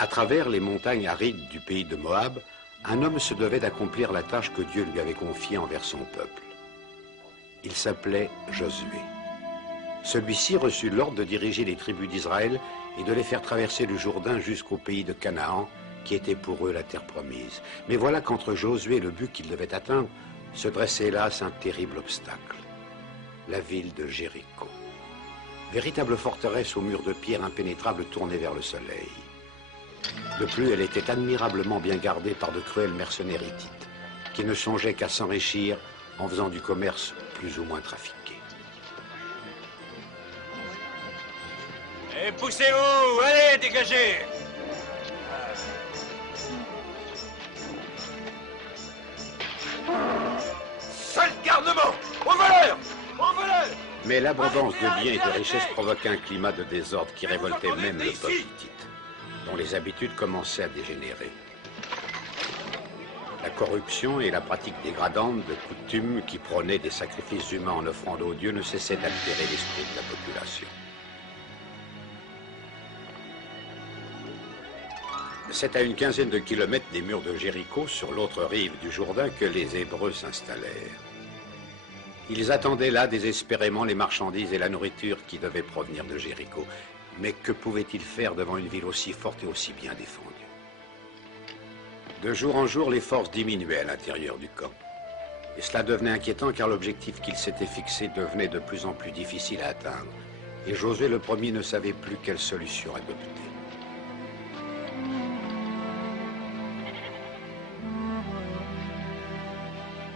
À travers les montagnes arides du pays de Moab, un homme se devait d'accomplir la tâche que Dieu lui avait confiée envers son peuple. Il s'appelait Josué. Celui-ci reçut l'ordre de diriger les tribus d'Israël et de les faire traverser le Jourdain jusqu'au pays de Canaan, qui était pour eux la terre promise. Mais voilà qu'entre Josué et le but qu'il devait atteindre, se dressait hélas un terrible obstacle. La ville de Jéricho. Véritable forteresse aux murs de pierre impénétrables tournée vers le soleil. De plus, elle était admirablement bien gardée par de cruels mercenaires hittites, qui ne songeaient qu'à s'enrichir en faisant du commerce plus ou moins trafiqué. Et poussez-vous, allez, dégagez! Sale garnement! Au voleur! Au voleur! Mais l'abondance de biens et de richesses provoqua un climat de désordre qui révoltait même le peuple hittite, dont les habitudes commençaient à dégénérer. La corruption et la pratique dégradante de coutumes qui prônaient des sacrifices humains en offrande aux dieux ne cessaient d'altérer l'esprit de la population. C'est à une quinzaine de kilomètres des murs de Jéricho, sur l'autre rive du Jourdain, que les Hébreux s'installèrent. Ils attendaient là désespérément les marchandises et la nourriture qui devaient provenir de Jéricho. Mais que pouvaient-ils faire devant une ville aussi forte et aussi bien défendue? De jour en jour, les forces diminuaient à l'intérieur du camp. Et cela devenait inquiétant car l'objectif qu'ils s'étaient fixé devenait de plus en plus difficile à atteindre. Et Josué le premier ne savait plus quelle solution adopter.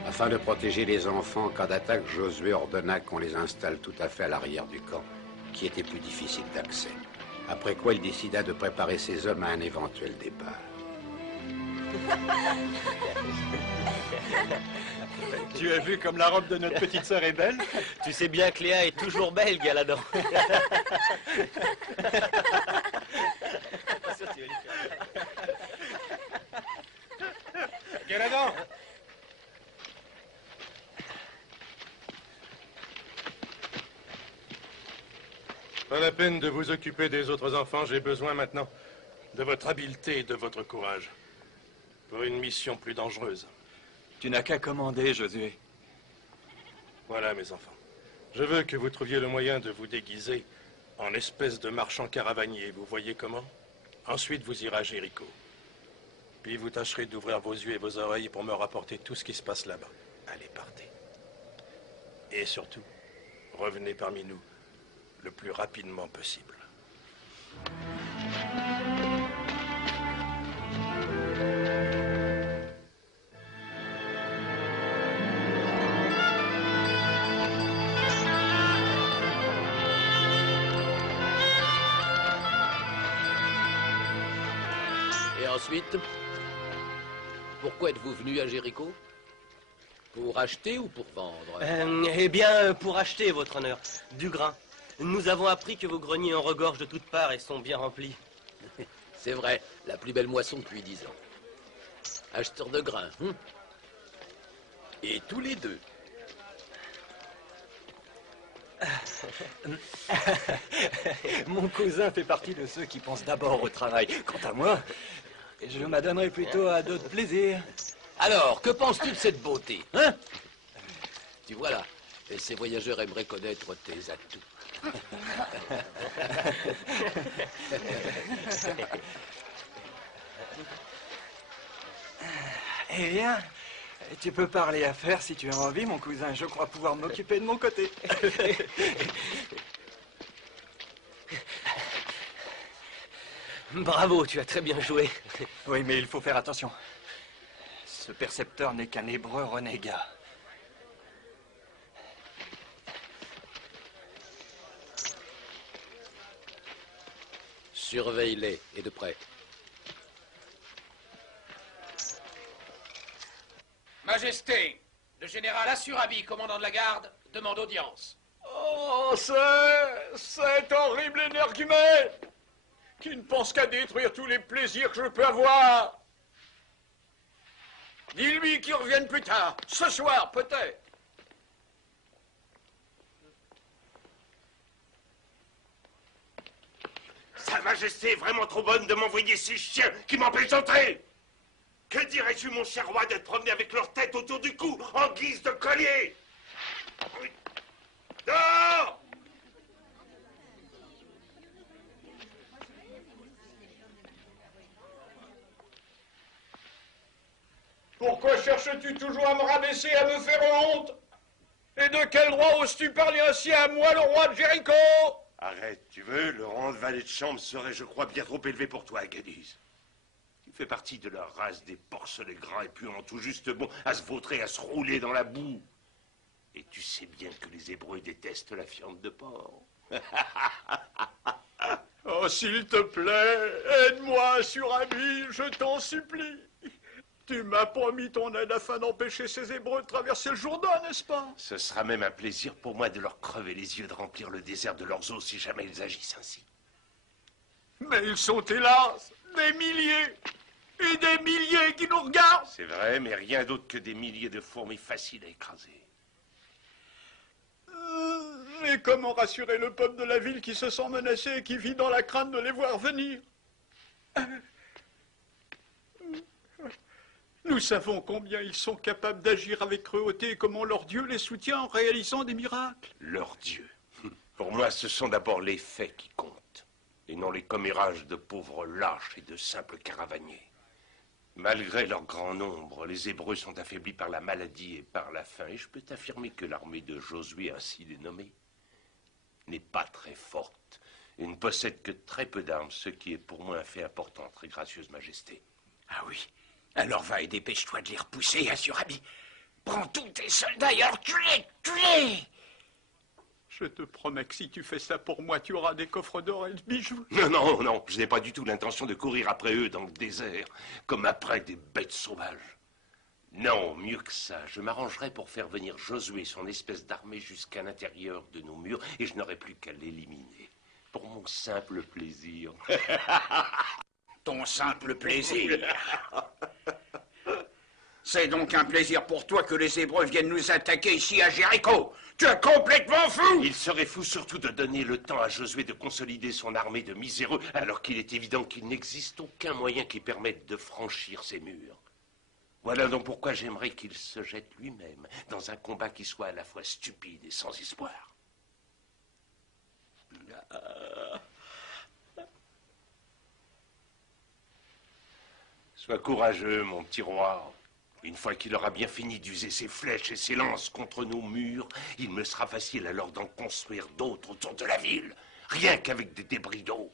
Afin de protéger les enfants en cas d'attaque, Josué ordonna qu'on les installe tout à fait à l'arrière du camp, qui était plus difficile d'accès. Après quoi, il décida de préparer ses hommes à un éventuel départ. Tu as vu comme la robe de notre petite sœur est belle? Tu sais bien que Léa est toujours belle, Galadon. Galadon! Pas la peine de vous occuper des autres enfants, j'ai besoin maintenant de votre habileté et de votre courage. Pour une mission plus dangereuse. Tu n'as qu'à commander, Josué. Voilà, mes enfants. Je veux que vous trouviez le moyen de vous déguiser en espèce de marchand caravanier. Vous voyez comment? Ensuite, vous irez à Jéricho. Puis vous tâcherez d'ouvrir vos yeux et vos oreilles pour me rapporter tout ce qui se passe là-bas. Allez, partez. Et surtout, revenez parmi nous le plus rapidement possible. Et ensuite, pourquoi êtes-vous venu à Jéricho? Pour acheter ou pour vendre? Eh bien, pour acheter, votre honneur, du grain. Nous avons appris que vos greniers en regorgent de toutes parts et sont bien remplis. C'est vrai, la plus belle moisson depuis 10 ans. Acheteur de grains, hein? Et tous les deux. Mon cousin fait partie de ceux qui pensent d'abord au travail. Quant à moi, je m'adonnerai plutôt à d'autres plaisirs. Alors, que penses-tu de cette beauté, hein? Tu vois là, et ces voyageurs aimeraient connaître tes atouts. Eh bien, tu peux parler affaires si tu as envie, mon cousin. Je crois pouvoir m'occuper de mon côté. Bravo, tu as très bien joué. Oui, mais il faut faire attention. Ce percepteur n'est qu'un hébreu renégat. Surveille-les, et de près. Majesté, le général Assurabi, commandant de la garde, demande audience. Oh, cet horrible énergumène qui ne pense qu'à détruire tous les plaisirs que je peux avoir. Dis-lui qu'il revienne plus tard, ce soir peut-être. Sa Majesté est vraiment trop bonne de m'envoyer ces chiens qui m'empêchent d'entrer. Que dirais-tu, mon cher roi, de te promener avec leur tête autour du cou en guise de collier? Dehors! Pourquoi cherches-tu toujours à me rabaisser et à me faire honte? Et de quel droit oses-tu parler ainsi à moi, le roi de Jéricho? Arrête, tu veux? Le rang de valet de chambre serait, je crois, bien trop élevé pour toi, Agadis. Tu fais partie de la race des porcelets gras et puants, tout juste bon à se vautrer, à se rouler dans la boue. Et tu sais bien que les Hébreux détestent la viande de porc. Oh, s'il te plaît, aide-moi, Assurabi, je t'en supplie. Tu m'as promis ton aide afin d'empêcher ces Hébreux de traverser le Jourdain, n'est-ce pas? Ce sera même un plaisir pour moi de leur crever les yeux, de remplir le désert de leurs os si jamais ils agissent ainsi. Mais ils sont, hélas, des milliers et des milliers qui nous regardent. C'est vrai, mais rien d'autre que des milliers de fourmis faciles à écraser. Et comment rassurer le peuple de la ville qui se sent menacé et qui vit dans la crainte de les voir venir? Nous savons combien ils sont capables d'agir avec cruauté et comment leur Dieu les soutient en réalisant des miracles. Leur Dieu. Pour moi, ce sont d'abord les faits qui comptent, et non les commérages de pauvres lâches et de simples caravaniers. Malgré leur grand nombre, les Hébreux sont affaiblis par la maladie et par la faim, et je peux t'affirmer que l'armée de Josué, ainsi dénommée, n'est pas très forte, et ne possède que très peu d'armes, ce qui est pour moi un fait important, très gracieuse majesté. Ah oui. Alors va et dépêche-toi de les repousser, Assurabi. Prends tous tes soldats et alors tue-les. Je te promets que si tu fais ça pour moi, tu auras des coffres d'or et de bijoux. Non, je n'ai pas du tout l'intention de courir après eux dans le désert, comme après des bêtes sauvages. Non, mieux que ça, je m'arrangerai pour faire venir Josué, son espèce d'armée, jusqu'à l'intérieur de nos murs, et je n'aurai plus qu'à l'éliminer, pour mon simple plaisir. Ton simple plaisir. C'est donc un plaisir pour toi que les Hébreux viennent nous attaquer ici à Jéricho. Tu es complètement fou! Il serait fou surtout de donner le temps à Josué de consolider son armée de miséreux, alors qu'il est évident qu'il n'existe aucun moyen qui permette de franchir ces murs. Voilà donc pourquoi j'aimerais qu'il se jette lui-même dans un combat qui soit à la fois stupide et sans espoir. Sois courageux, mon petit roi. Une fois qu'il aura bien fini d'user ses flèches et ses lances contre nos murs, il me sera facile alors d'en construire d'autres autour de la ville, rien qu'avec des débris d'eau.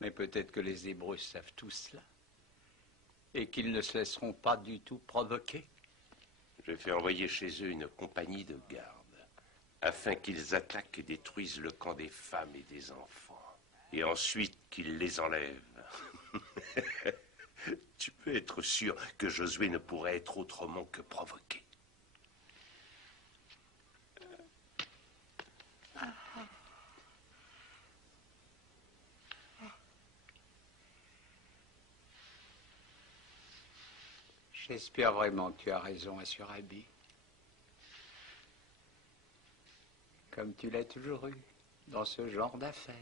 Mais peut-être que les Hébreux savent tout cela, et qu'ils ne se laisseront pas du tout provoquer. Je fais envoyer chez eux une compagnie de garde, afin qu'ils attaquent et détruisent le camp des femmes et des enfants, et ensuite qu'ils les enlèvent. Tu peux être sûr que Josué ne pourrait être autrement que provoqué. J'espère vraiment que tu as raison, Assurabi. Comme tu l'as toujours eu dans ce genre d'affaires.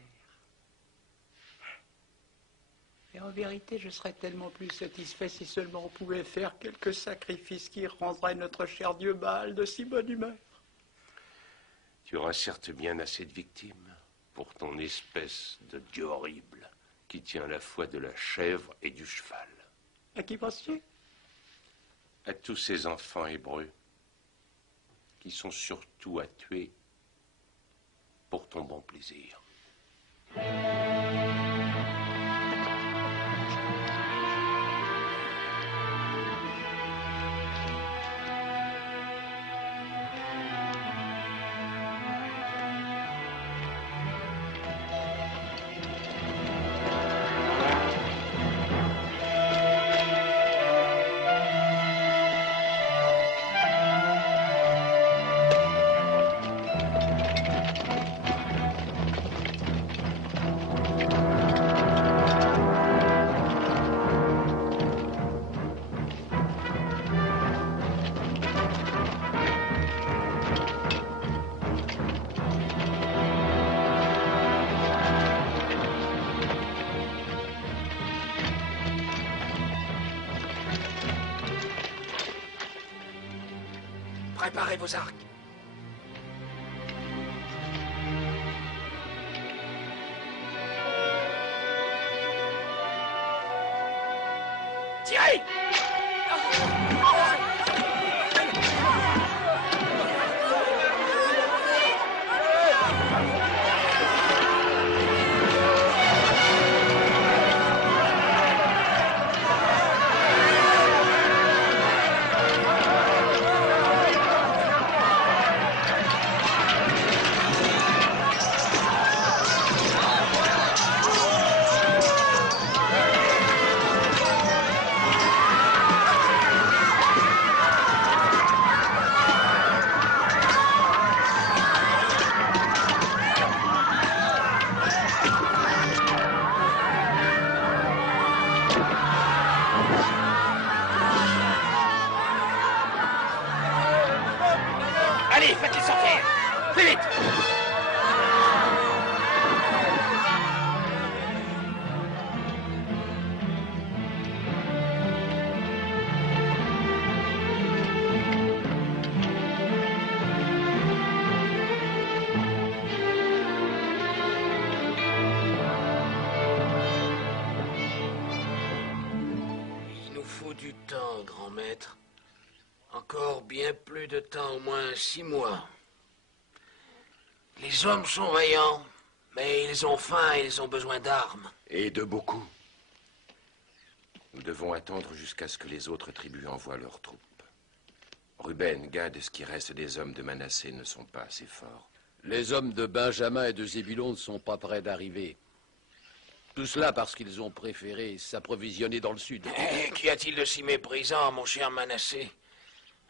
Et en vérité, je serais tellement plus satisfait si seulement on pouvait faire quelques sacrifices qui rendraient notre cher Dieu Baal de si bonne humeur. Tu auras certes bien assez de victimes pour ton espèce de Dieu horrible qui tient à la fois de la chèvre et du cheval. À qui penses-tu? À tous ces enfants hébreux qui sont surtout à tuer pour ton bon plaisir. Préparez vos arcs. Tirez! Allez, faites-les sortir! Plus vite! Il nous faut du temps, grand maître. Encore bien plus de temps, au moins 6 mois. Les hommes sont vaillants, mais ils ont faim et ils ont besoin d'armes. Et de beaucoup. Nous devons attendre jusqu'à ce que les autres tribus envoient leurs troupes. Ruben, Gad et ce qui reste des hommes de Manassé ne sont pas assez forts. Les hommes de Benjamin et de Zébulon ne sont pas prêts d'arriver. Tout cela parce qu'ils ont préféré s'approvisionner dans le sud. Qu'y a-t-il de si méprisant, mon cher Manassé?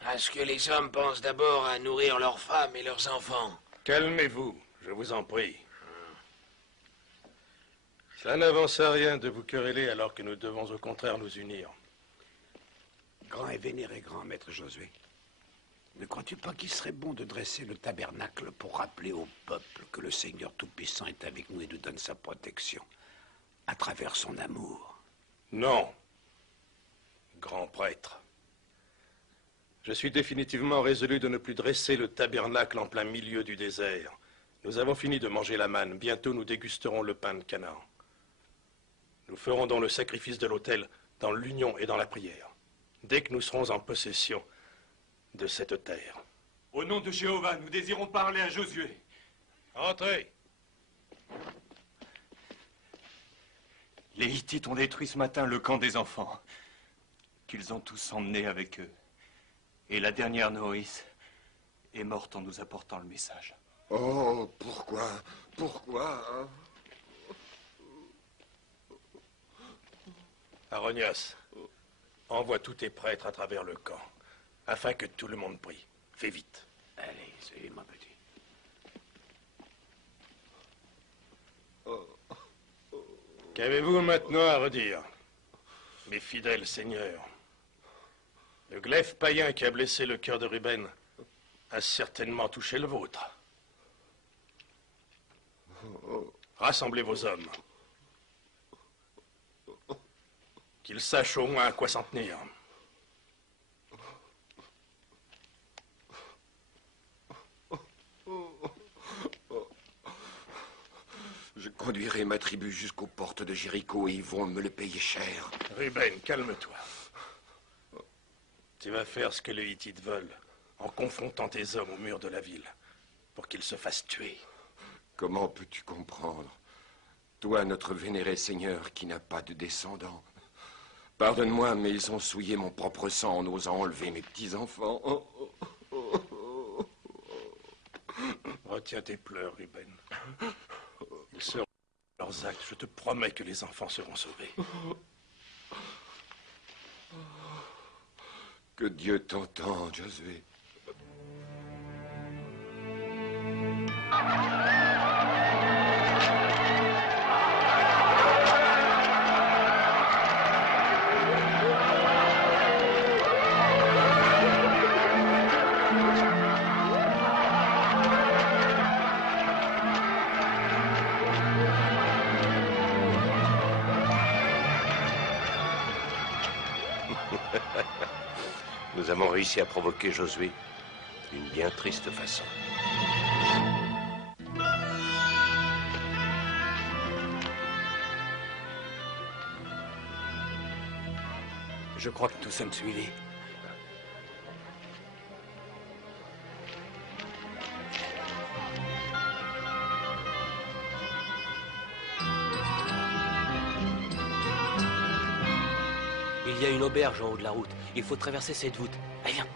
À ce que les hommes pensent d'abord à nourrir leurs femmes et leurs enfants. Calmez-vous, je vous en prie. Cela n'avance à rien de vous quereller alors que nous devons au contraire nous unir. Grand et vénéré grand maître Josué, ne crois-tu pas qu'il serait bon de dresser le tabernacle pour rappeler au peuple que le Seigneur Tout-Puissant est avec nous et nous donne sa protection à travers son amour? Non, grand prêtre. Je suis définitivement résolu de ne plus dresser le tabernacle en plein milieu du désert. Nous avons fini de manger la manne. Bientôt, nous dégusterons le pain de Canaan. Nous ferons donc le sacrifice de l'autel dans l'union et dans la prière, dès que nous serons en possession de cette terre. Au nom de Jéhovah, nous désirons parler à Josué. Entrez. Les Hittites ont détruit ce matin le camp des enfants, qu'ils ont tous emmenés avec eux. Et la dernière nourrice est morte en nous apportant le message. Oh, pourquoi? Pourquoi? Aronias, envoie tous tes prêtres à travers le camp, afin que tout le monde prie. Fais vite. Allez, c'est mon petit. Qu'avez-vous maintenant à redire, mes fidèles seigneurs? Le glaive païen qui a blessé le cœur de Ruben a certainement touché le vôtre. Rassemblez vos hommes. Qu'ils sachent au moins à quoi s'en tenir. Je conduirai ma tribu jusqu'aux portes de Jéricho et ils vont me le payer cher. Ruben, calme-toi. Tu vas faire ce que les Hittites veulent, en confrontant tes hommes au mur de la ville, pour qu'ils se fassent tuer. Comment peux-tu comprendre? Toi, notre vénéré Seigneur, qui n'a pas de descendants. Pardonne-moi, mais ils ont souillé mon propre sang en osant enlever mes petits-enfants. Retiens tes pleurs, Ruben. Ils seront leurs actes. Je te promets que les enfants seront sauvés. Que Dieu t'entende, Josué. Nous avons réussi à provoquer Josué. d'une bien triste façon. Je crois que nous sommes suivis. Il y a une auberge en haut de la route. Il faut traverser cette voûte. Allez, viens.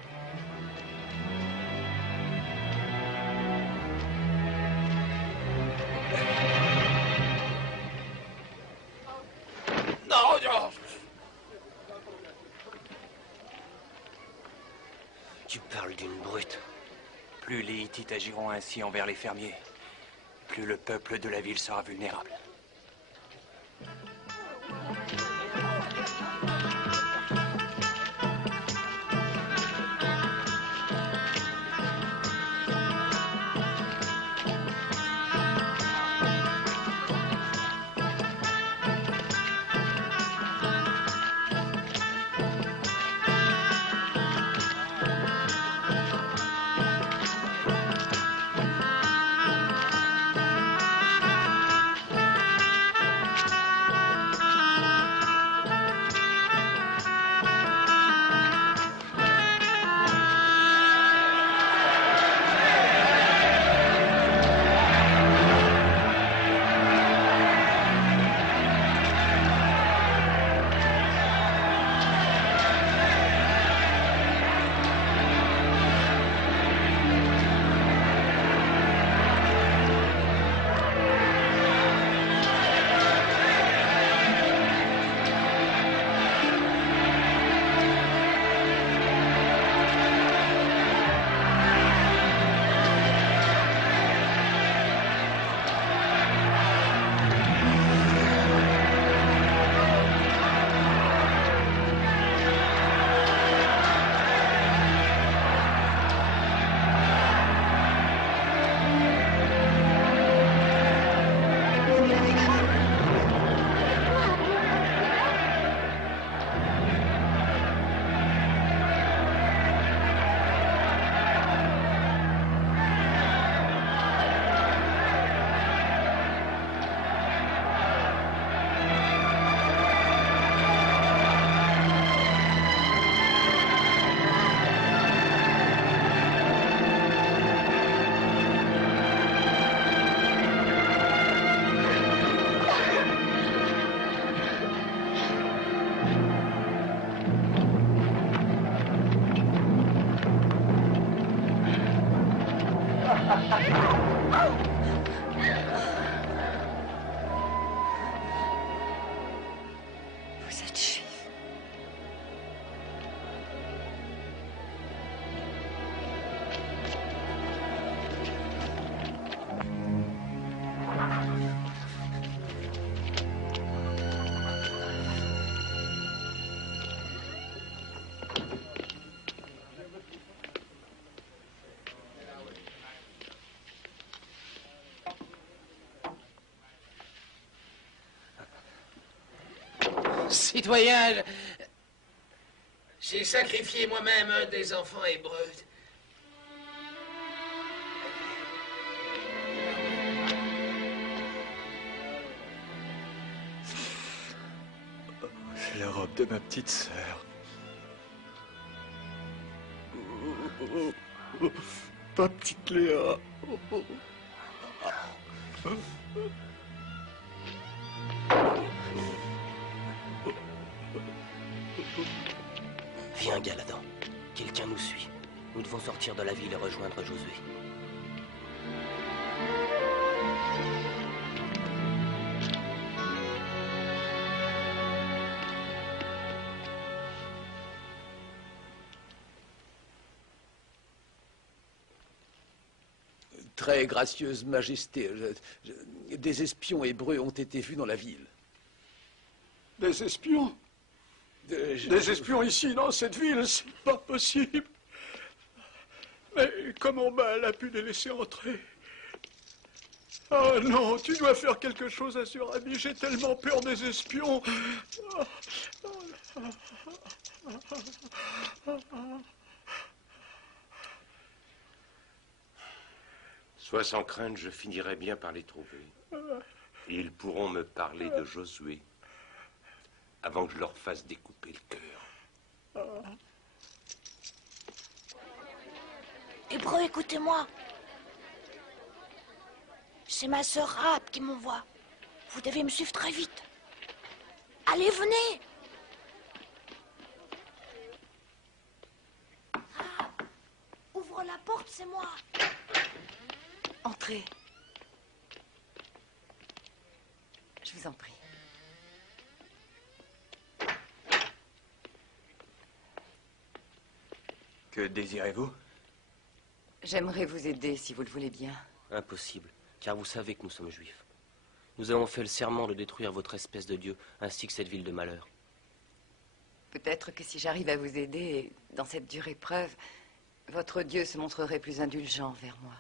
Non, non. Tu parles d'une brute. Plus les Hittites agiront ainsi envers les fermiers, plus le peuple de la ville sera vulnérable. Vous êtes juif. Citoyen, j'ai sacrifié moi-même un des enfants hébreux. C'est la robe de ma petite sœur. Ma petite Léa. Viens, Galadan. Quelqu'un nous suit. Nous devons sortir de la ville et rejoindre Josué. Très gracieuse majesté, des espions hébreux ont été vus dans la ville. Des espions? Des espions ici, dans cette ville, c'est pas possible. Mais comment elle a pu les laisser entrer? Oh non, tu dois faire quelque chose, Assurabi, j'ai tellement peur des espions. Sois sans crainte, je finirai bien par les trouver. Et ils pourront me parler de Josué avant que je leur fasse découper le cœur. Hébreu, écoutez-moi. C'est ma sœur Rahab qui m'envoie. Vous devez me suivre très vite. Allez, venez. Rahab, ouvre la porte, c'est moi. Entrez. Je vous en prie. Que désirez-vous? J'aimerais vous aider, si vous le voulez bien. Impossible, car vous savez que nous sommes juifs. Nous avons fait le serment de détruire votre espèce de Dieu, ainsi que cette ville de malheur. Peut-être que si j'arrive à vous aider dans cette dure épreuve, votre Dieu se montrerait plus indulgent envers moi.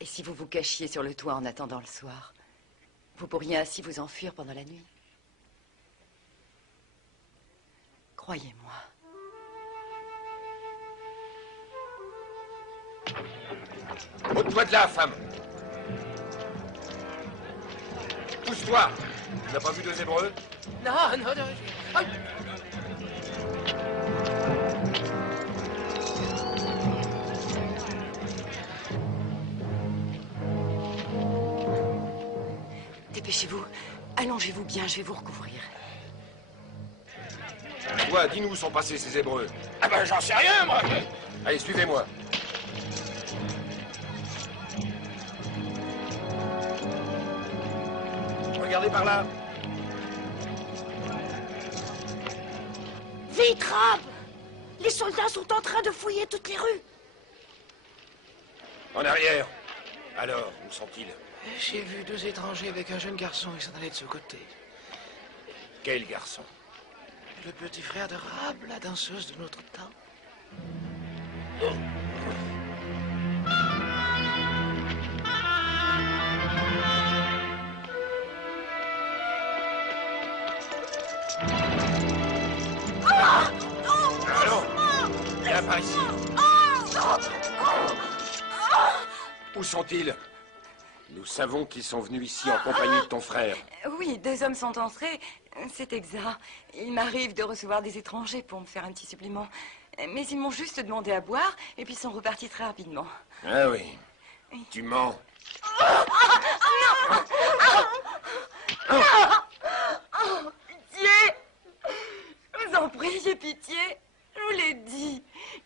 Et si vous vous cachiez sur le toit en attendant le soir, vous pourriez ainsi vous enfuir pendant la nuit. Croyez-moi. Ôte-toi de là, femme. Pousse-toi. Tu n'as pas vu deux Hébreux? Non, non, non. Aïe. Dépêchez-vous. Allongez-vous bien, je vais vous recouvrir. Toi, dis-nous où sont passés ces Hébreux. Ah ben, j'en sais rien, moi. Allez, suivez-moi. Regardez par là. Vite, Rahab. Les soldats sont en train de fouiller toutes les rues. En arrière. Alors, où sont-ils? J'ai vu deux étrangers avec un jeune garçon, ils s'en allaient de ce côté. Quel garçon? Le petit frère de Rahab, la danseuse de notre temps. Allons, viens par ici. Où sont-ils? Nous savons qu'ils sont venus ici en compagnie de ton frère. Oui, deux hommes sont entrés. C'est exact. Il m'arrive de recevoir des étrangers pour me faire un petit supplément. Mais ils m'ont juste demandé à boire et puis sont repartis très rapidement. Ah oui. Tu mens. Pitié! Je vous en prie, j'ai pitié. Je vous l'ai dit.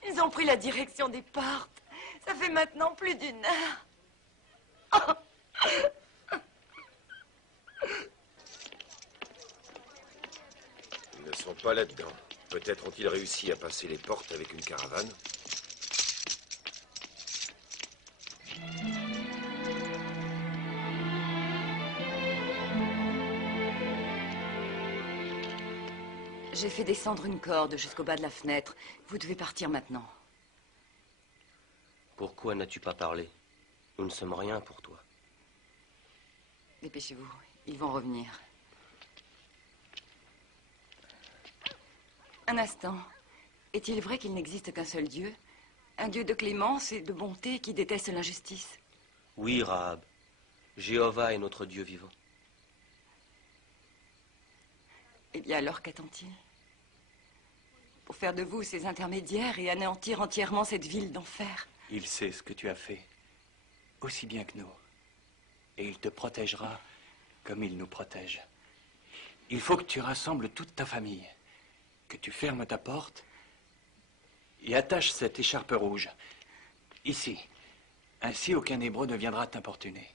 Ils ont pris la direction des portes. Ça fait maintenant plus d'1 heure. Ils ne sont pas là-dedans. Peut-être ont-ils réussi à passer les portes avec une caravane. J'ai fait descendre une corde jusqu'au bas de la fenêtre. Vous devez partir maintenant. Pourquoi n'as-tu pas parlé? Nous ne sommes rien pour toi. Dépêchez-vous, ils vont revenir. Un instant. Est-il vrai qu'il n'existe qu'un seul Dieu? Un Dieu de clémence et de bonté qui déteste l'injustice? Oui, Rahab. Jéhovah est notre Dieu vivant. Eh bien alors, qu'attend-il? Pour faire de vous ses intermédiaires et anéantir entièrement cette ville d'enfer. Il sait ce que tu as fait, aussi bien que nous. Et il te protégera comme il nous protège. Il faut que tu rassembles toute ta famille, que tu fermes ta porte et attaches cette écharpe rouge, ici. Ainsi, aucun Hébreu ne viendra t'importuner.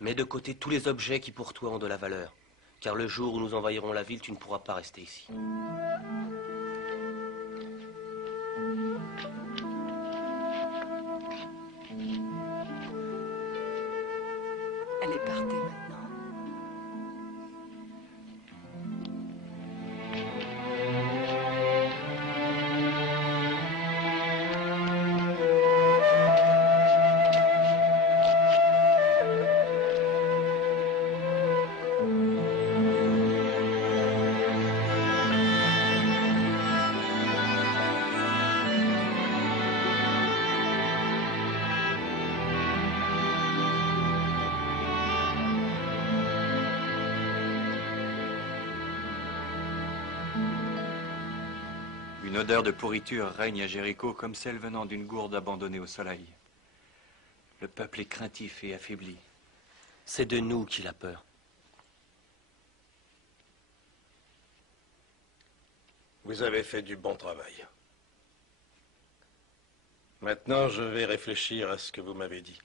Mets de côté tous les objets qui pour toi ont de la valeur, car le jour où nous envahirons la ville, tu ne pourras pas rester ici. Allez, partez maintenant. Une odeur de pourriture règne à Jéricho comme celle venant d'une gourde abandonnée au soleil. Le peuple est craintif et affaibli. C'est de nous qu'il a peur. Vous avez fait du bon travail. Maintenant, je vais réfléchir à ce que vous m'avez dit.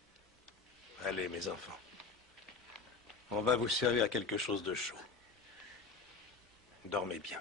Allez, mes enfants. On va vous servir à quelque chose de chaud. Dormez bien.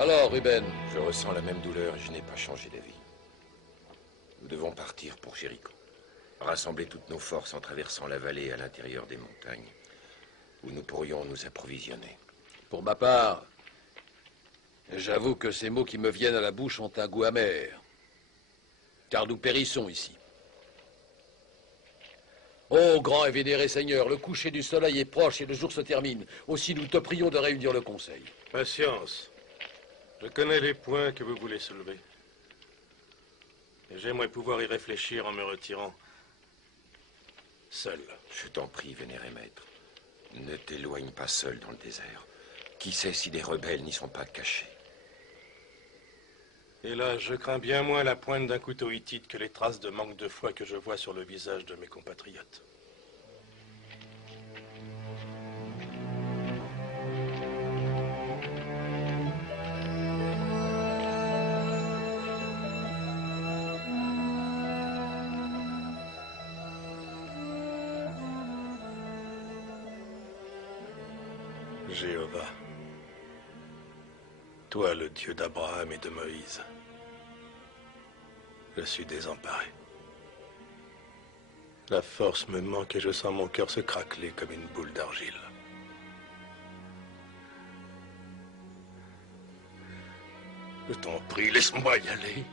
Alors, Ruben? Je ressens la même douleur et je n'ai pas changé d'avis. Nous devons partir pour Jéricho. Rassembler toutes nos forces en traversant la vallée à l'intérieur des montagnes, où nous pourrions nous approvisionner. Pour ma part, j'avoue que ces mots qui me viennent à la bouche ont un goût amer. Car nous périssons ici. Ô grand et vénéré Seigneur, le coucher du soleil est proche et le jour se termine. Aussi nous te prions de réunir le conseil. Patience. Je connais les points que vous voulez soulever. Et j'aimerais pouvoir y réfléchir en me retirant seul. Je t'en prie, vénéré maître. Ne t'éloigne pas seul dans le désert. Qui sait si des rebelles n'y sont pas cachés? Et là, je crains bien moins la pointe d'un couteau hittite que les traces de manque de foi que je vois sur le visage de mes compatriotes. Jéhovah, toi le Dieu d'Abraham et de Moïse, je suis désemparé. La force me manque et je sens mon cœur se craqueler comme une boule d'argile. Je t'en prie, laisse-moi y aller.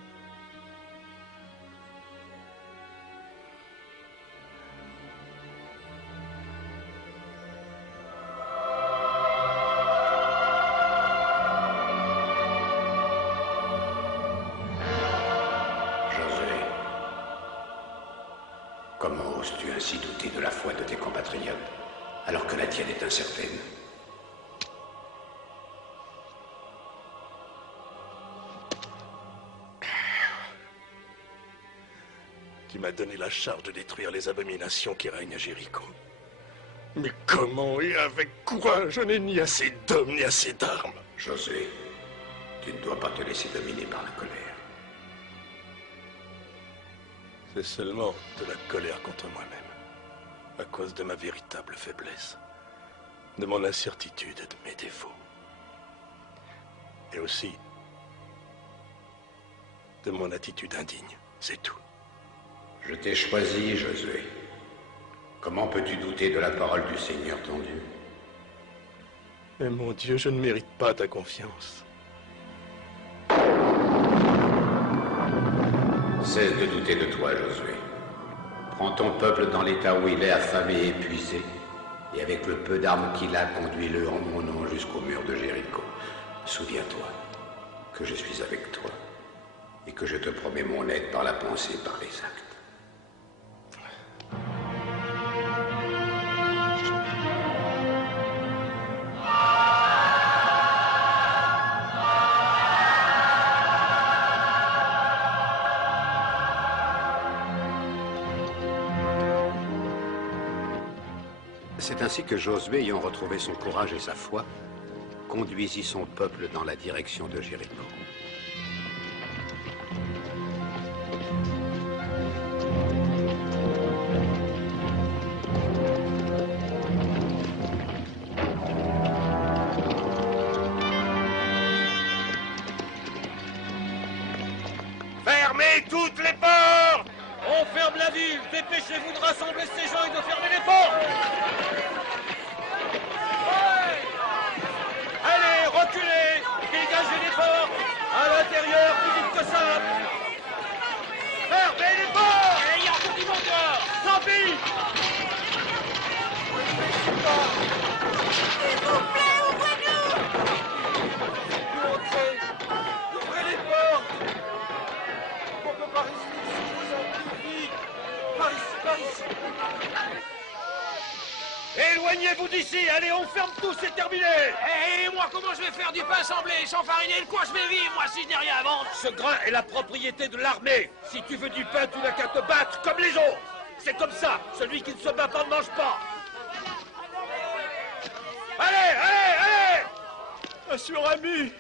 Comment oses-tu ainsi douter de la foi de tes compatriotes, alors que la tienne est incertaine? Tu m'as donné la charge de détruire les abominations qui règnent à Jéricho. Mais comment et avec quoi? Je n'ai ni assez d'hommes ni assez d'armes. Josué, tu ne dois pas te laisser dominer par la colère. C'est seulement de la colère contre moi-même, à cause de ma véritable faiblesse, de mon incertitude et de mes défauts. Et aussi de mon attitude indigne, c'est tout. Je t'ai choisi, Josué. Comment peux-tu douter de la parole du Seigneur ton Dieu? Mais mon Dieu, je ne mérite pas ta confiance. Cesse de douter de toi, Josué. Prends ton peuple dans l'état où il est, affamé et épuisé, et avec le peu d'armes qu'il a, conduis-le en mon nom jusqu'au mur de Jéricho. Souviens-toi que je suis avec toi et que je te promets mon aide par la pensée et par les actes. C'est ainsi que Josué, ayant retrouvé son courage et sa foi, conduisit son peuple dans la direction de Jéricho. Fermez toutes les portes! On ferme la ville! Dépêchez-vous de rassembler ces gens et de fermer les portes! Allez, reculez! ailleurs, plus vite que ça. Herbe, il est fort. Et il y a encore du monde dehors. Tant pis. S'il vous plaît, ouvrez-nous! Entrez. Ouvrez les portes. On peut pas rester ici, je vous en prie. Par ici, par ici. Éloignez-vous d'ici. Allez, on ferme tout, c'est terminé. Et moi, comment je vais faire du pain semblé sans fariner le coin? Je vais vivre, moi, si je n'ai rien à vendre. Ce grain est la propriété de l'armée. Si tu veux du pain, tu n'as qu'à te battre comme les autres. C'est comme ça. Celui qui ne se bat pas ne mange pas. Allez, allez, allez! Assur-ami!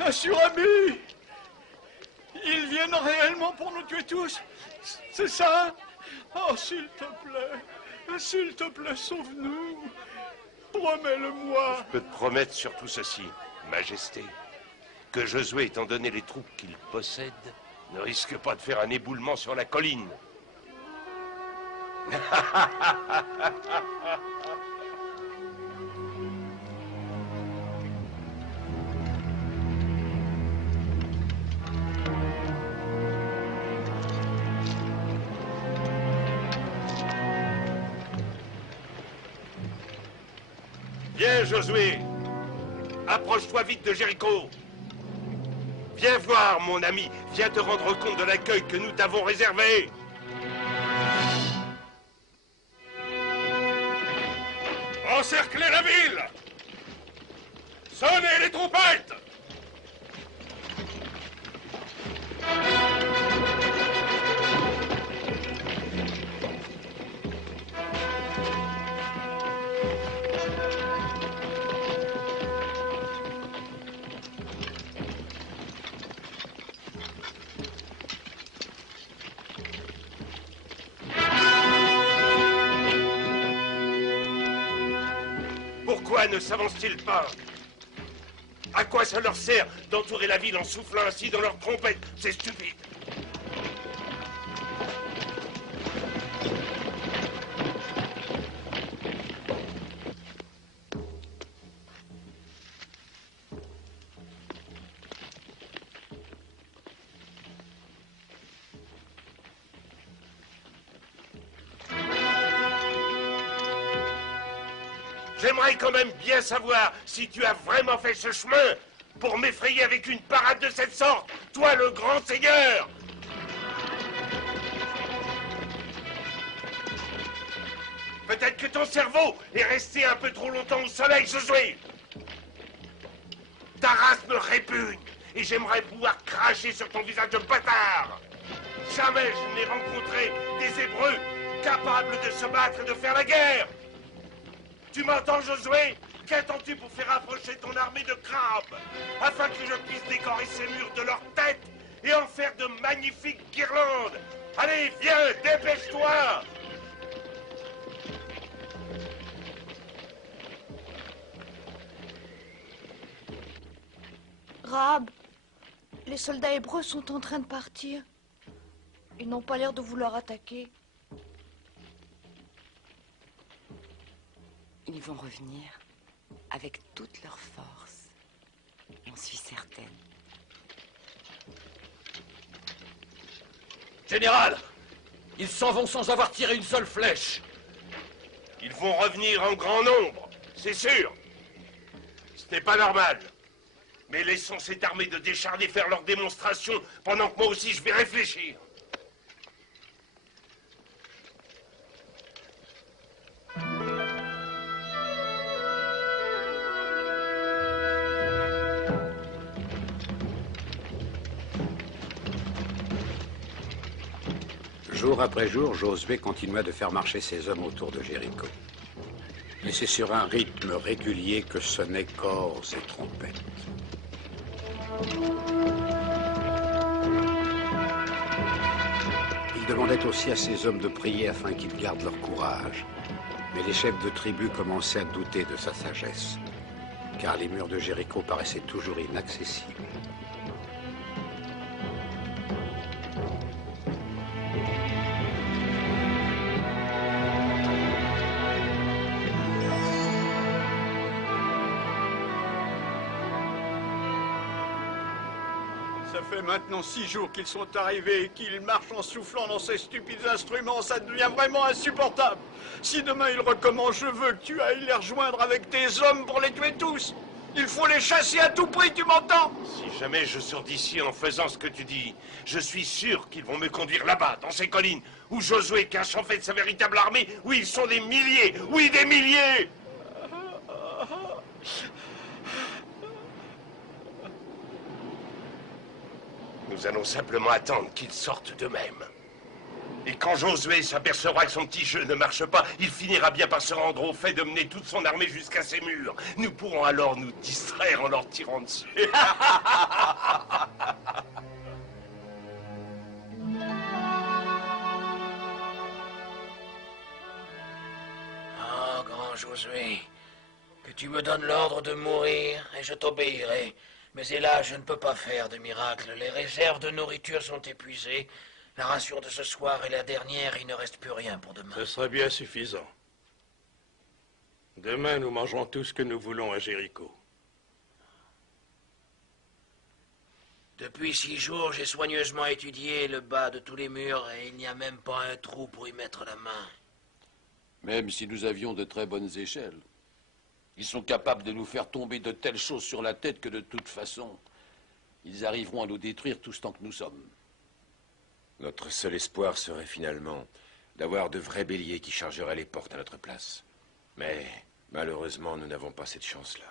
Assur-ami! Ils viennent réellement pour nous tuer tous? C'est ça? Oh, s'il te plaît, sauve-nous! Promets-le-moi! Je peux te promettre surtout ceci, Majesté, que Josué, étant donné les troupes qu'il possède, ne risque pas de faire un éboulement sur la colline. Viens, Josué. Approche-toi vite de Jéricho. Viens voir, mon ami. Viens te rendre compte de l'accueil que nous t'avons réservé. Encerclez la ville. Sonnez les trompettes. Pourquoi ne s'avancent-ils pas? À quoi ça leur sert d'entourer la ville en soufflant ainsi dans leurs trompettes? C'est stupide. J'aimerais quand même bien savoir si tu as vraiment fait ce chemin pour m'effrayer avec une parade de cette sorte, toi le grand seigneur. Peut-être que ton cerveau est resté un peu trop longtemps au soleil, Josué. Ta race me répugne et j'aimerais pouvoir cracher sur ton visage de bâtard. Jamais je n'ai rencontré des Hébreux capables de se battre et de faire la guerre. Tu m'entends, Josué? Qu'attends-tu pour faire approcher ton armée de crabes, afin que je puisse décorer ces murs de leurs têtes et en faire de magnifiques guirlandes? Allez, viens, dépêche-toi! Rahab, les soldats hébreux sont en train de partir. Ils n'ont pas l'air de vouloir attaquer. Ils vont revenir avec toute leur force. J'en suis certaine. Général, ils s'en vont sans avoir tiré une seule flèche. Ils vont revenir en grand nombre, c'est sûr. Ce n'est pas normal. Mais laissons cette armée de décharnés faire leur démonstration pendant que moi aussi je vais réfléchir. Jour après jour, Josué continua de faire marcher ses hommes autour de Jéricho. Et c'est sur un rythme régulier que sonnaient cors et trompettes. Il demandait aussi à ses hommes de prier afin qu'ils gardent leur courage. Mais les chefs de tribu commençaient à douter de sa sagesse, car les murs de Jéricho paraissaient toujours inaccessibles. Ça fait maintenant 6 jours qu'ils sont arrivés et qu'ils marchent en soufflant dans ces stupides instruments. Ça devient vraiment insupportable. Si demain ils recommencent, je veux que tu ailles les rejoindre avec tes hommes pour les tuer tous. Il faut les chasser à tout prix, tu m'entends? Si jamais je sors d'ici en faisant ce que tu dis, je suis sûr qu'ils vont me conduire là-bas, dans ces collines, où Josué cache en fait sa véritable armée, où ils sont des milliers, oui, des milliers! Nous allons simplement attendre qu'ils sortent d'eux-mêmes. Et quand Josué s'apercevra que son petit jeu ne marche pas, il finira bien par se rendre au fait de mener toute son armée jusqu'à ces murs. Nous pourrons alors nous distraire en leur tirant dessus. Ah, grand Josué, que tu me donnes l'ordre de mourir et je t'obéirai. Mais hélas, je ne peux pas faire de miracle. Les réserves de nourriture sont épuisées. La ration de ce soir est la dernière, il ne reste plus rien pour demain. Ce sera bien suffisant. Demain, nous mangerons tout ce que nous voulons à Jéricho. Depuis 6 jours, j'ai soigneusement étudié le bas de tous les murs et il n'y a même pas un trou pour y mettre la main. Même si nous avions de très bonnes échelles. Ils sont capables de nous faire tomber de telles choses sur la tête que de toute façon, ils arriveront à nous détruire tout ce temps que nous sommes. Notre seul espoir serait finalement d'avoir de vrais béliers qui chargeraient les portes à notre place. Mais malheureusement, nous n'avons pas cette chance-là.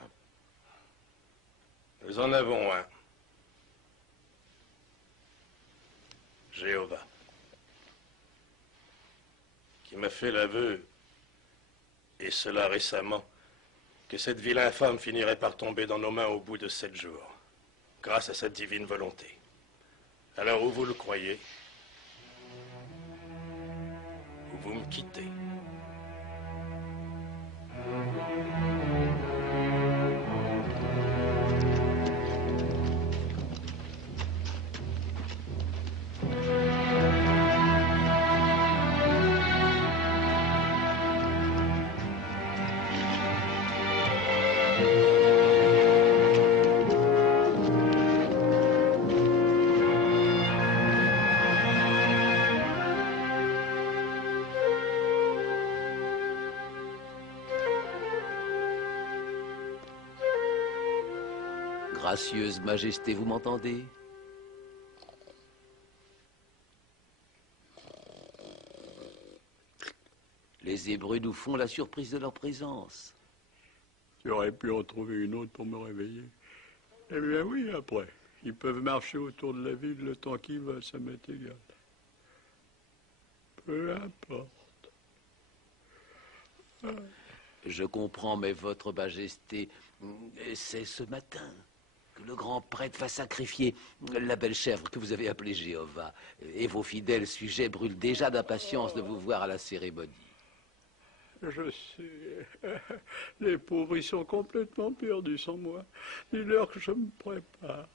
Nous en avons un. Jéhovah. Qui m'a fait l'aveu, et cela récemment, que cette ville infâme finirait par tomber dans nos mains au bout de 7 jours, grâce à sa divine volonté. Alors où vous le croyez? Ou vous me quittez? Gracieuse Majesté, vous m'entendez? Les Hébreux nous font la surprise de leur présence. Tu aurais pu en trouver une autre pour me réveiller. Eh bien oui, après. Ils peuvent marcher autour de la ville le temps qu'ils veulent, ça m'est égal. Peu importe. Je comprends, mais votre Majesté, c'est ce matin que le grand prêtre va sacrifier la belle chèvre que vous avez appelée Jéhovah. Et vos fidèles sujets brûlent déjà d'impatience de vous voir à la cérémonie. Je sais. Les pauvres, ils sont complètement perdus sans moi. Dis-leur que je me prépare.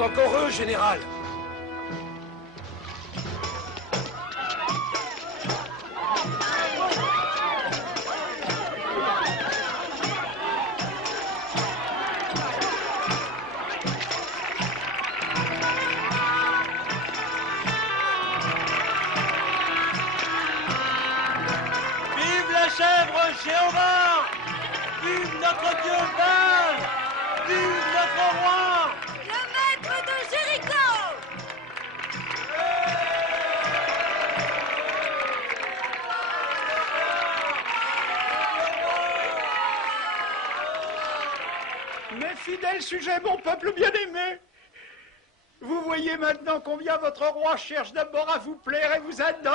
Encore eux, général. Vive la chèvre Jéhovah! Vive notre Dieu Baal! Vive notre roi! Mes fidèles sujets, mon peuple bien-aimé, vous voyez maintenant combien votre roi cherche d'abord à vous plaire et vous adore.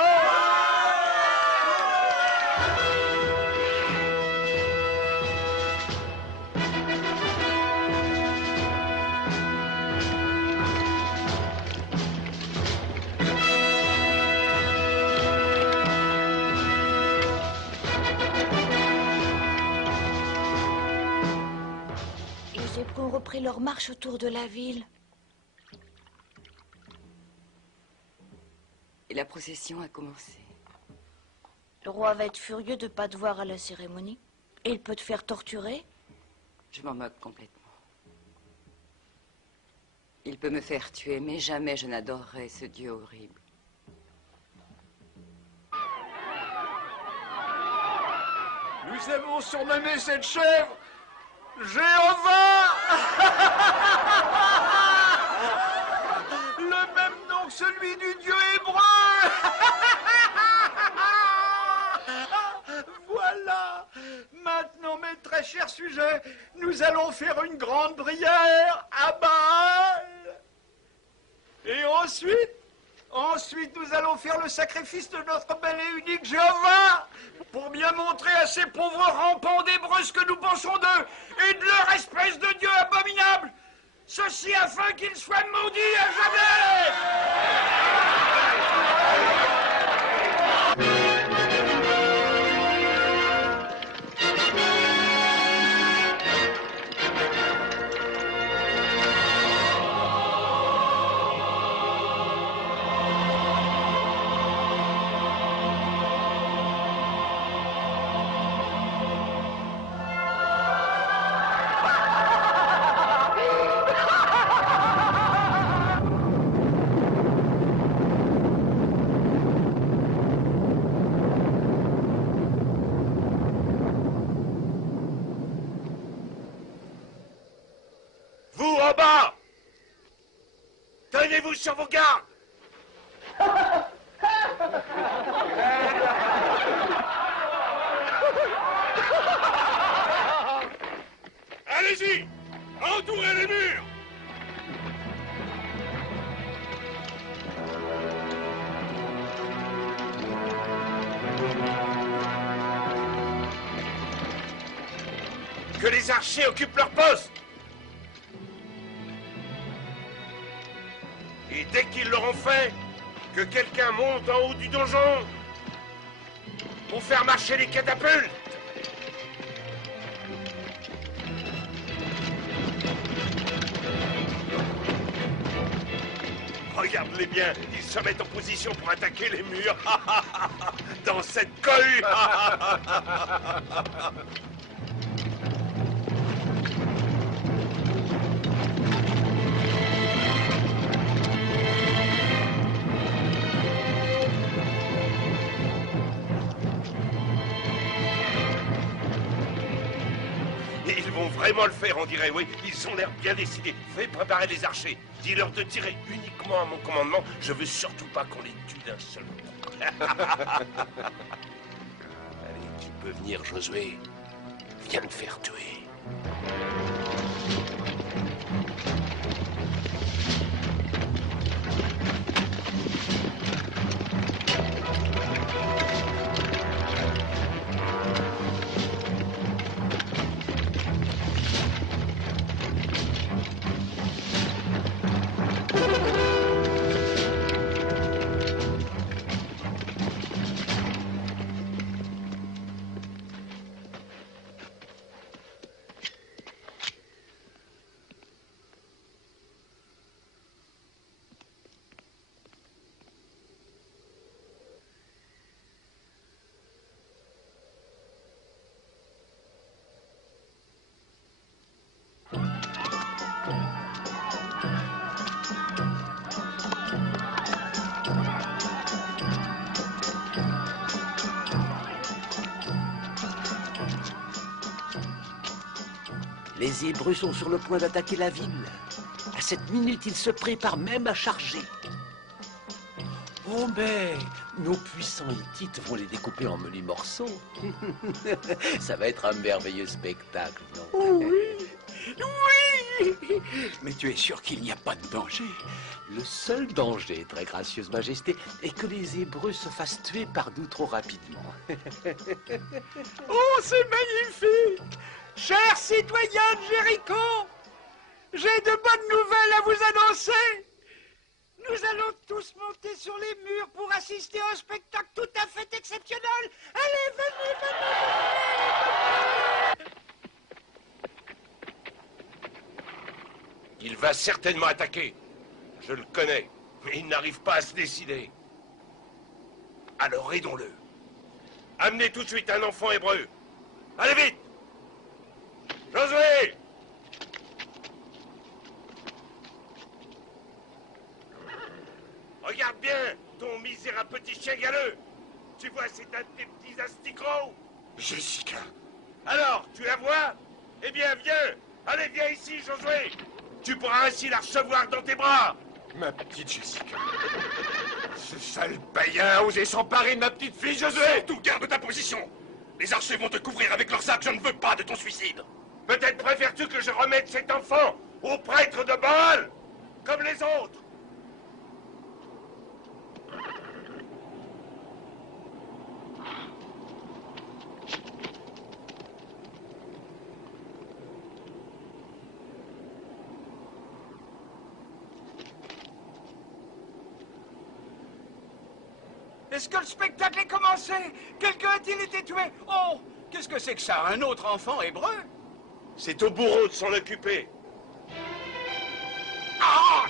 les Hébreux ont repris leur marche autour de la ville. Et la procession a commencé. Le roi va être furieux de ne pas te voir à la cérémonie. Et il peut te faire torturer. Je m'en moque complètement. Il peut me faire tuer, mais jamais je n'adorerai ce Dieu horrible. Nous avons surnommé cette chèvre Jéhovah. Le même nom que celui du Dieu hébreu. Voilà. Maintenant, mes très chers sujets, nous allons faire une grande prière à Baal. Et ensuite, nous allons faire le sacrifice de notre bel et unique Jéhovah pour bien montrer à ces pauvres rampants d'Hébreux ce que nous pensons d'eux et de leur espèce de Dieu abominable. Ceci afin qu'ils soient maudits à jamais. Vous, en bas! Tenez-vous sur vos gardes! Allez-y! Entourez les murs! Que les archers occupent leur poste! Et dès qu'ils l'auront fait, que quelqu'un monte en haut du donjon pour faire marcher les catapultes. Regarde-les bien, ils se mettent en position pour attaquer les murs dans cette cohue. Ils vont vraiment le faire, on dirait, oui. Ils ont l'air bien décidés. Fais préparer les archers. Dis-leur de tirer uniquement à mon commandement. Je veux surtout pas qu'on les tue d'un seul coup. Allez, tu peux venir, Josué. Viens me faire tuer. Les Hébreux sont sur le point d'attaquer la ville. À cette minute, ils se préparent même à charger. Oh, mais nos puissants Hittites vont les découper en menus morceaux. Ça va être un merveilleux spectacle, non? Oh oui, oui. Mais tu es sûr qu'il n'y a pas de danger? Le seul danger, très gracieuse majesté, est que les Hébreux se fassent tuer par nous trop rapidement. Oh, c'est magnifique! Chers citoyens de Jéricho, j'ai de bonnes nouvelles à vous annoncer. Nous allons tous monter sur les murs pour assister à un spectacle tout à fait exceptionnel. Allez, venez, venez, venez. Il va certainement attaquer. Je le connais, mais il n'arrive pas à se décider. Alors aidons-le. Amenez tout de suite un enfant hébreu. Allez vite! Josué! Regarde bien, ton misérable petit chien galeux. Tu vois, c'est un de tes petits asticots. Jessica. Alors, tu la vois? Eh bien, viens. Allez, viens ici, Josué. Tu pourras ainsi la recevoir dans tes bras. Ma petite Jessica. Ce sale païen a osé s'emparer de ma petite fille, Josué. Surtout, garde ta position. Les archers vont te couvrir avec leurs arcs. Je ne veux pas de ton suicide. Peut-être préfères-tu que je remette cet enfant au prêtre de Baal, comme les autres? Est-ce que le spectacle est commencé? Quelqu'un a-t-il été tué? Oh, qu'est-ce que c'est que ça? Un autre enfant hébreu? C'est au bourreau de s'en occuper. Ah!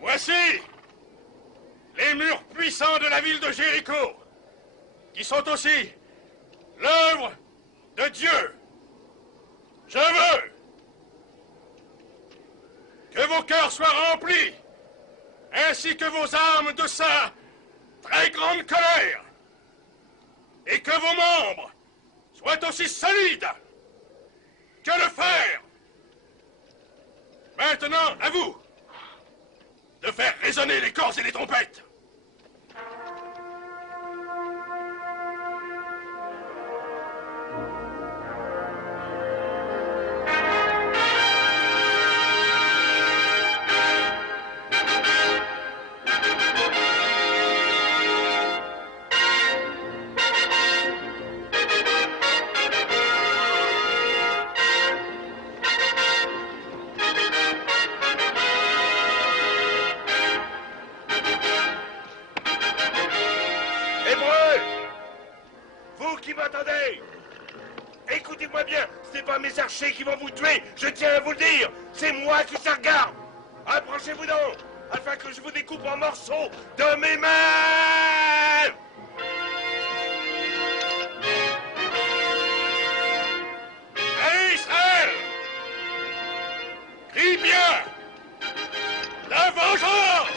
Voici les murs puissants de la ville de Jéricho, qui sont aussi l'œuvre de Dieu. Je veux que vos cœurs soient remplis, ainsi que vos âmes de sa très grande colère, et que vos membres soient aussi solides que le fer. Maintenant, à vous de faire résonner les corps et les trompettes. Mes archers qui vont vous tuer, je tiens à vous le dire, c'est moi qui ça regarde. Approchez-vous donc, afin que je vous découpe en morceaux de mes mains. Allez, Israël! Crie bien! La vengeance!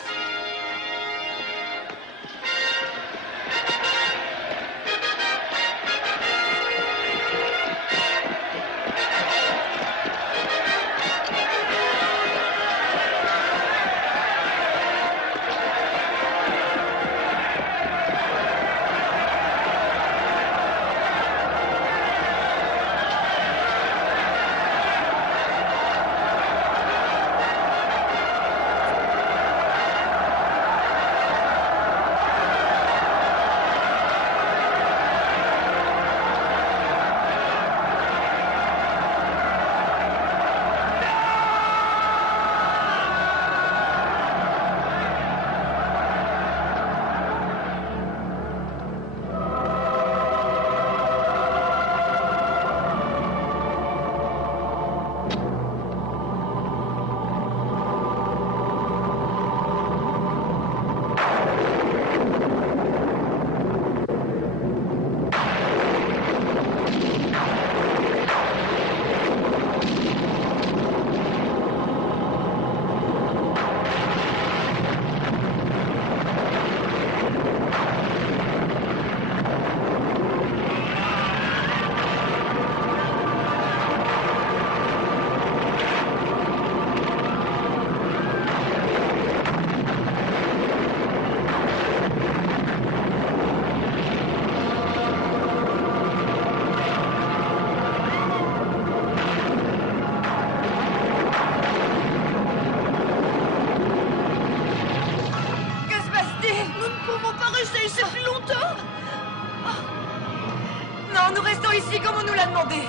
Nous restons ici comme on nous l'a demandé.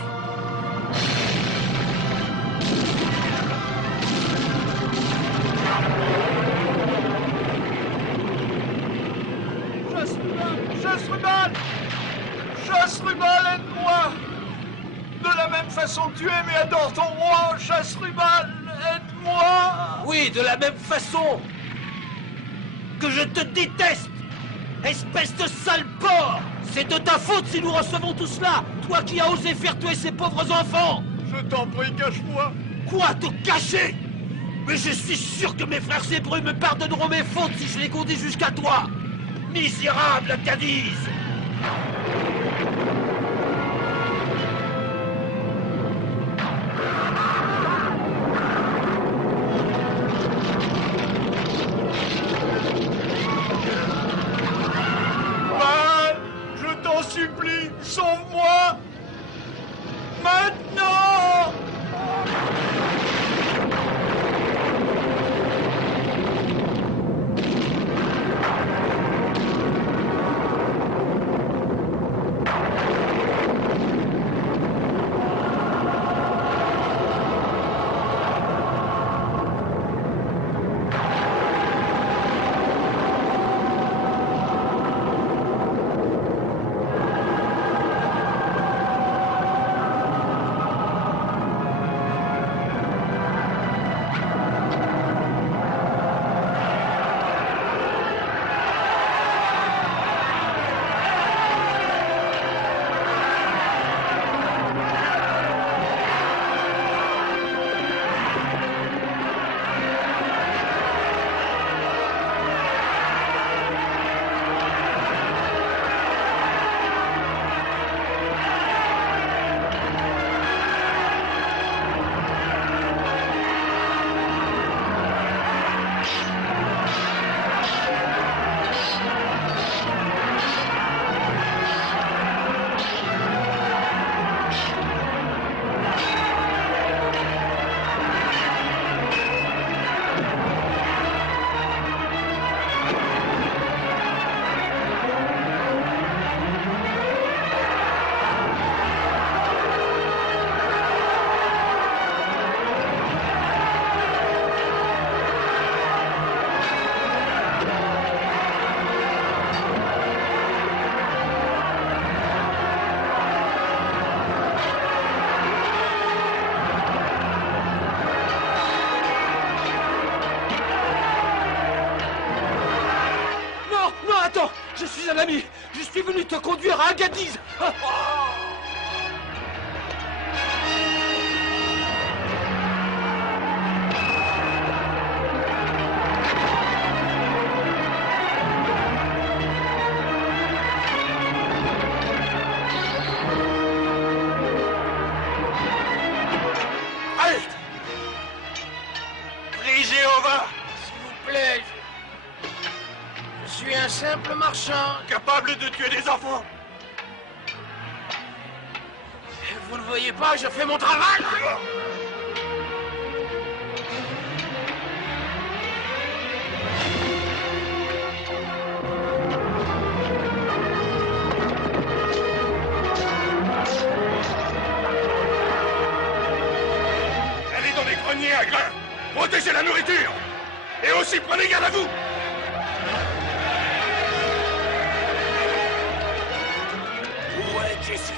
façon que tu aimes et adores ton roi, Chasrubal. Aide-moi. Oui, de la même façon que je te déteste, espèce de sale porc. C'est de ta faute si nous recevons tout cela. Toi qui as osé faire tuer ces pauvres enfants. Je t'en prie, cache-moi. Quoi, te cacher? Mais je suis sûr que mes frères hébreux me pardonneront mes fautes si je les conduis jusqu'à toi. Misérable Cadiz! Mal, je t'en supplie, sauve-moi. Maintenant. Je suis un ami. Je suis venu te conduire à Agadez. Halte! Prie Jéhovah! S'il vous plaît, je suis un simple marchand. Capable de tuer des enfants! Vous ne voyez pas, je fais mon travail. Allez dans les greniers à grains! Protégez la nourriture! Et aussi prenez garde à vous! Où est Jessica?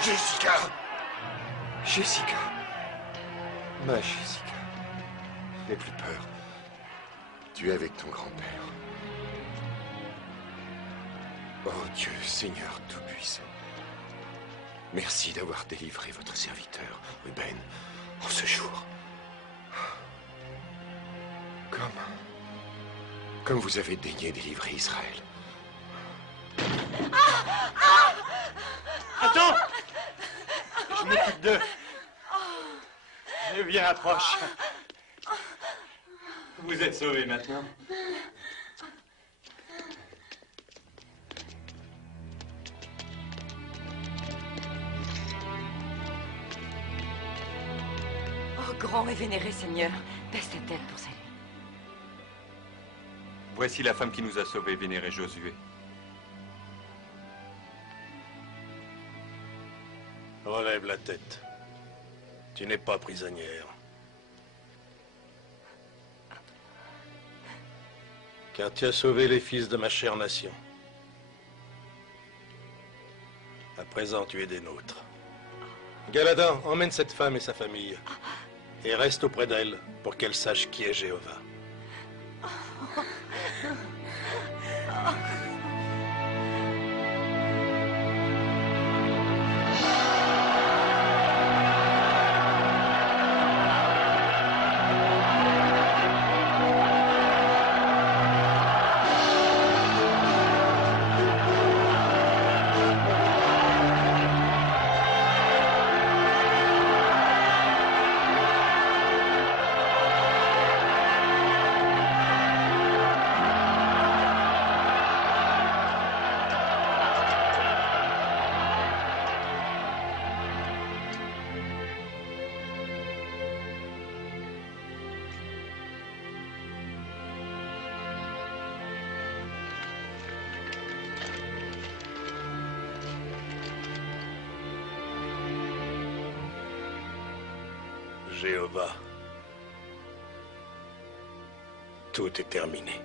Jessica! Jessica! Ma Jessica. N'aie plus peur. Tu es avec ton grand-père. Oh Dieu, Seigneur Tout-Puissant. Merci d'avoir délivré votre serviteur, Ruben, en ce jour. Comme vous avez daigné délivrer Israël. Attends! Je m'occupe d'eux. Viens, approche. Vous êtes sauvés maintenant. Oh, grand et vénéré Seigneur, baisse ta tête pour saluer. Voici la femme qui nous a sauvés, vénéré Josué. Relève la tête. Tu n'es pas prisonnière. Car tu as sauvé les fils de ma chère nation. À présent, tu es des nôtres. Galadin, emmène cette femme et sa famille. Et reste auprès d'elle pour qu'elle sache qui est Jéhovah. Jéhovah, tout est terminé.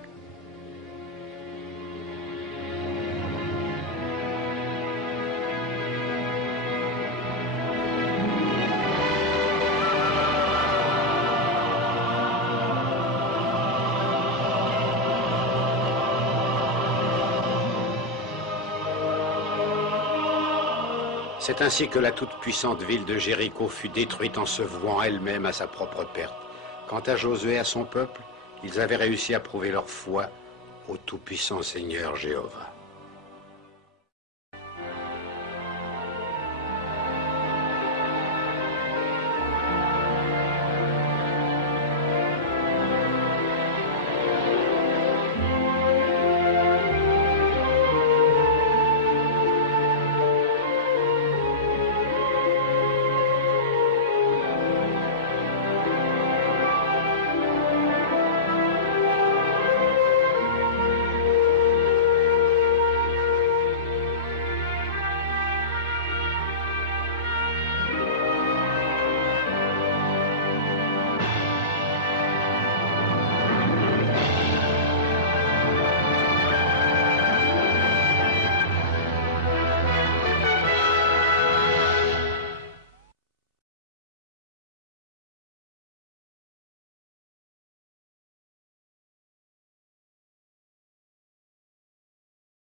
C'est ainsi que la toute-puissante ville de Jéricho fut détruite en se vouant elle-même à sa propre perte. Quant à Josué et à son peuple, ils avaient réussi à prouver leur foi au tout-puissant Seigneur Jéhovah.